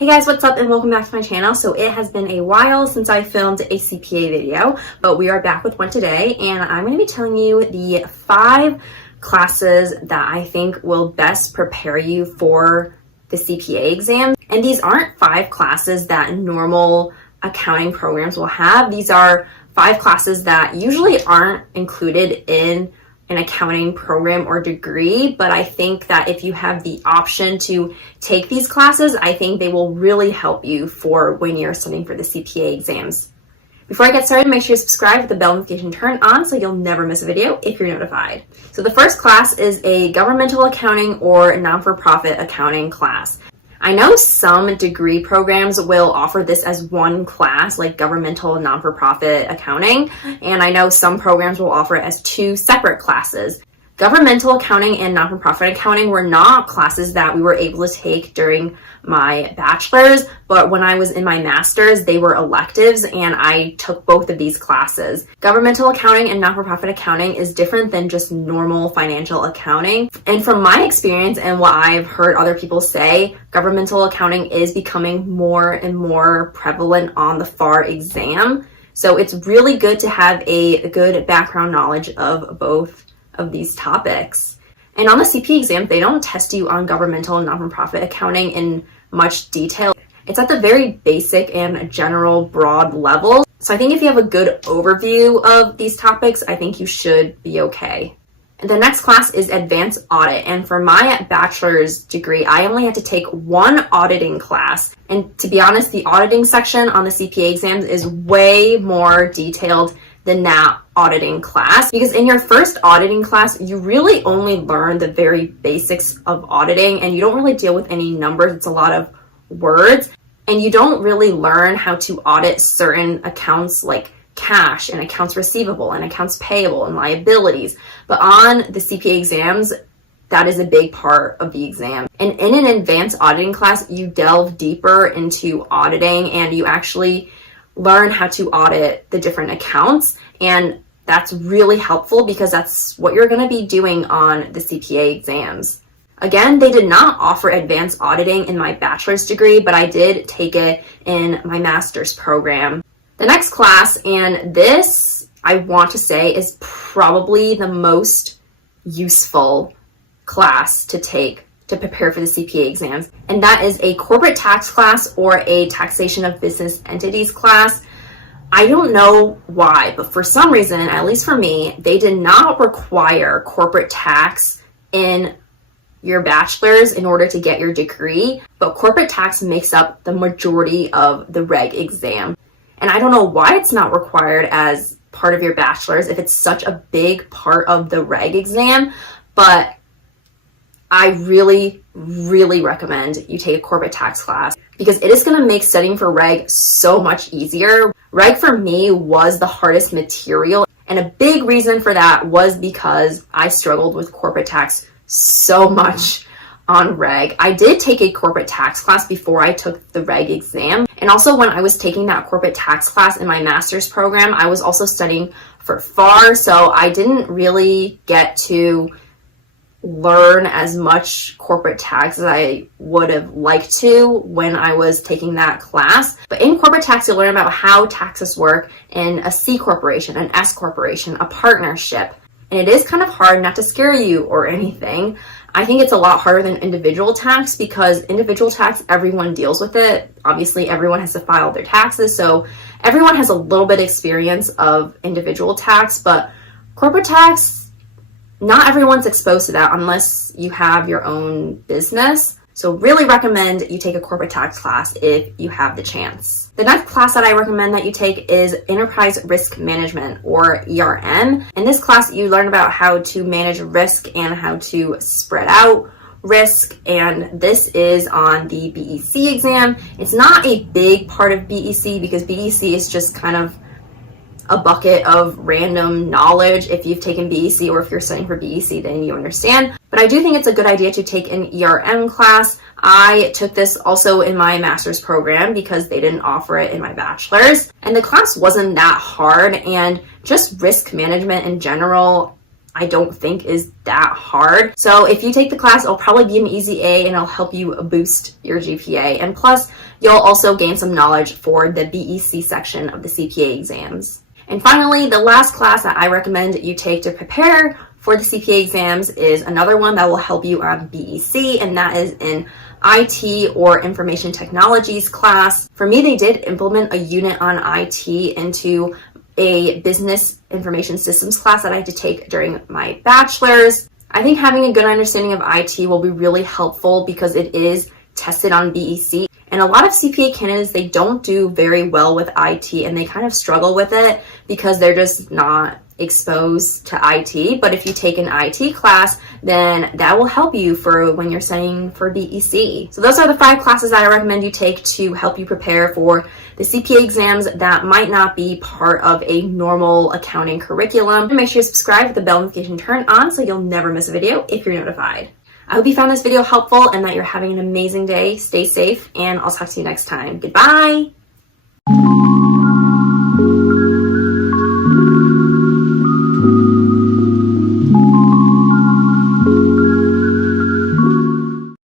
Hey guys, what's up and welcome back to my channel. So it has been a while since I filmed a CPA video, but we are back with one today, and I'm going to be telling you the 5 classes that I think will best prepare you for the CPA exam. And these aren't 5 classes that normal accounting programs will have. These are 5 classes that usually aren't included in an accounting program or degree, but I think that if you have the option to take these classes, I think they will really help you for when you're studying for the CPA exams. Before I get started, make sure you subscribe with the bell notification turned on so you'll never miss a video if you're notified. So the first class is a governmental accounting or non-for-profit accounting class. I know some degree programs will offer this as one class, like governmental and non-for-profit accounting, and I know some programs will offer it as 2 separate classes. Governmental accounting and non-for-profit accounting were not classes that we were able to take during my bachelor's, but when I was in my master's, they were electives and I took both of these classes. Governmental accounting and non-for-profit accounting is different than just normal financial accounting. And from my experience and what I've heard other people say, governmental accounting is becoming more and more prevalent on the FAR exam. So it's really good to have a good background knowledge of both of these topics. And on the CPA exam, they don't test you on governmental and non-for-profit accounting in much detail. It's at the very basic and general broad level. So I think if you have a good overview of these topics, I think you should be okay. And the next class is advanced audit. And for my bachelor's degree, I only had to take 1 auditing class. And to be honest, the auditing section on the CPA exams is way more detailed than that auditing class, because in your first auditing class, you really only learn the very basics of auditing and you don't really deal with any numbers. It's a lot of words, and you don't really learn how to audit certain accounts like cash and accounts receivable and accounts payable and liabilities. But on the CPA exams, that is a big part of the exam. And in an advanced auditing class, you delve deeper into auditing and you actually learn how to audit the different accounts, and that's really helpful because that's what you're going to be doing on the CPA exams. Again, they did not offer advanced auditing in my bachelor's degree, but I did take it in my master's program. The next class, and this I want to say is probably the most useful class to take to prepare for the CPA exams, and that is a corporate tax class or a taxation of business entities class. I don't know why, but for some reason, at least for me, they did not require corporate tax in your bachelor's in order to get your degree, but corporate tax makes up the majority of the reg exam. And I don't know why it's not required as part of your bachelor's if it's such a big part of the reg exam, but I really recommend you take a corporate tax class because it is going to make studying for reg so much easier. Reg for me was the hardest material, and a big reason for that was because I struggled with corporate tax so much on reg. I did take a corporate tax class before I took the reg exam, and also when I was taking that corporate tax class in my master's program, I was also studying for FAR, so I didn't really get to learn as much corporate tax as I would have liked to when I was taking that class. But in corporate tax, you'll learn about how taxes work in a C corporation, an S corporation, a partnership. And it is kind of hard, not to scare you or anything. I think it's a lot harder than individual tax because individual tax, everyone deals with it. Obviously, everyone has to file their taxes, so everyone has a little bit of experience of individual tax, but corporate tax, not everyone's exposed to that unless you have your own business. So really recommend you take a corporate tax class if you have the chance. The next class that I recommend that you take is Enterprise Risk Management, or ERM. In this class, you learn about how to manage risk and how to spread out risk, and this is on the BEC exam. It's not a big part of BEC because BEC is just kind of a bucket of random knowledge. If you've taken BEC or if you're studying for BEC, then you understand. But I do think it's a good idea to take an ERM class. I took this also in my master's program because they didn't offer it in my bachelor's. And the class wasn't that hard, and just risk management in general I don't think is that hard. So if you take the class, it'll probably be an easy A and it'll help you boost your GPA. And plus, you'll also gain some knowledge for the BEC section of the CPA exams. And finally, the last class that I recommend you take to prepare for the CPA exams is another one that will help you on BEC, and that is in IT or Information Technologies class. For me, they did implement a unit on IT into a business information systems class that I had to take during my bachelor's. I think having a good understanding of IT will be really helpful because it is tested on BEC. And a lot of CPA candidates, they don't do very well with IT and they kind of struggle with it because they're just not exposed to IT. But if you take an IT class, then that will help you for when you're studying for BEC. So those are the 5 classes that I recommend you take to help you prepare for the CPA exams that might not be part of a normal accounting curriculum. Make sure you subscribe with the bell notification turned on so you'll never miss a video if you're notified. I hope you found this video helpful and that you're having an amazing day. Stay safe, and I'll talk to you next time. Goodbye.